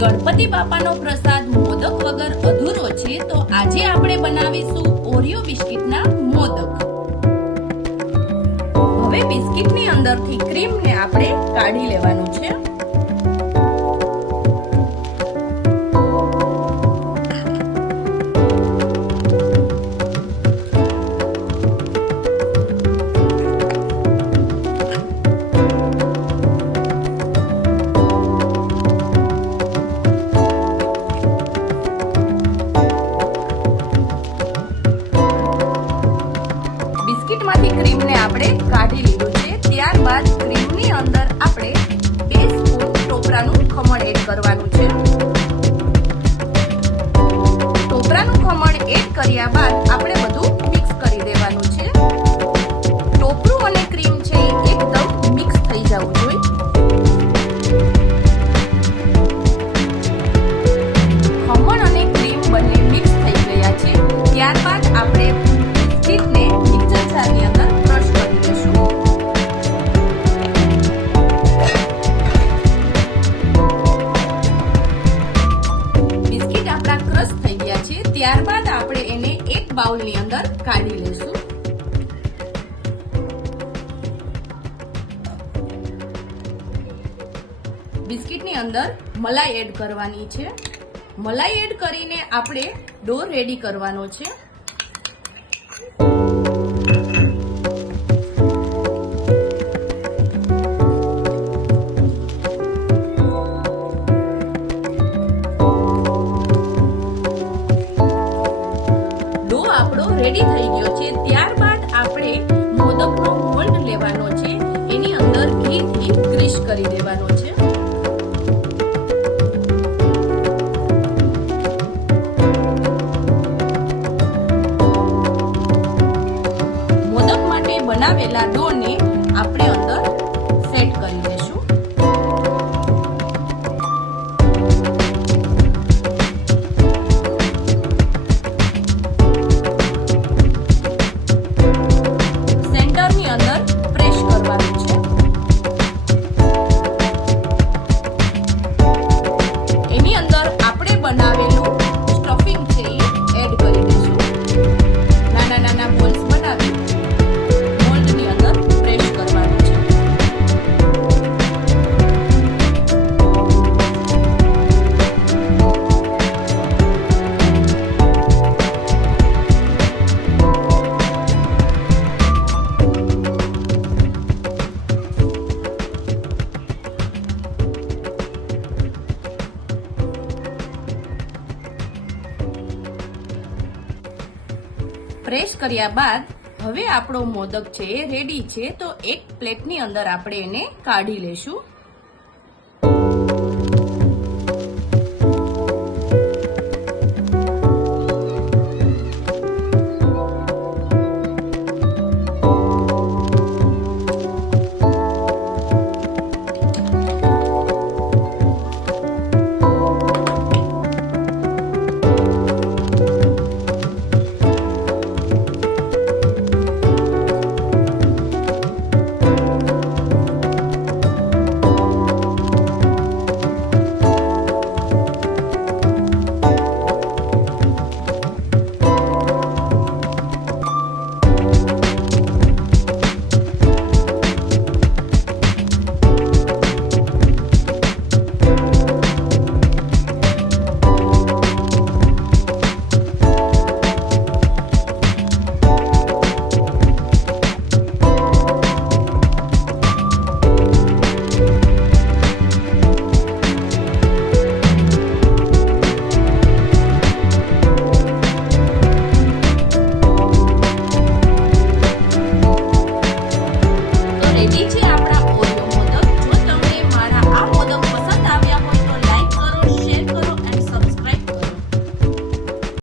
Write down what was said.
ગણપતિ બાપાનો પ્રસાદ મોદક વગર અધૂરો છે, તો આજે આપણે બનાવીશું ઓરિયો બિસ્કિટના મોદક. હવે બિસ્કિટની અંદરથી ક્રીમને આપણે કાઢી લેવાનું છે. બિસ્કિટમાંથી ક્રીમને આપણે કાઢી લીધું છે. ત્યારબાદ ક્રીમની અંદર આપણે 2 સ્પૂન ટોપરાનું ખમણ એડ કરવાનું છે. ટોપરાનું ખમણ એડ કર્યા બાદ આપણે બધું મિક્સ કરી દેવાનું છે. ટોપરું અને ક્રીમ છે એ એકદમ મિક્સ થઈ જવું જોઈએ. ખમણ અને ક્રીમ બંને મિક્સ થઈ ગયા છે. ત્યારબાદ આપણે બિસ્કિટને મિક્સર જારની અંદર ક્રશ કરી લઈશું. બિસ્કિટ આપણા ક્રશ થઈ ગયા છે. ત્યારબાદ આપણે એને એક બાઉલની અંદર કાઢી લઈશું. બિસ્કિટની અંદર મલાઈ એડ કરવાની છે. મલાઈ એડ કરીને આપણે ડો રેડી કરવાનો છે. રેડી થઈ ગયો છે. ત્યારબાદ આપણે મોદકનો મોલ્ડ લેવાનો છે. એની અંદર ઘીથી ગ્રીસ કરી દેવાનો છે. મોદક માટે બનાવેલા ડોને આપણે અંદર સેટ કરી દેશું. પ્રેસ કર્યા બાદ હવે આપણો મોદક છે એ રેડી છે. તો એક પ્લેટની અંદર આપણે એને કાઢી લેશું. રેડી છે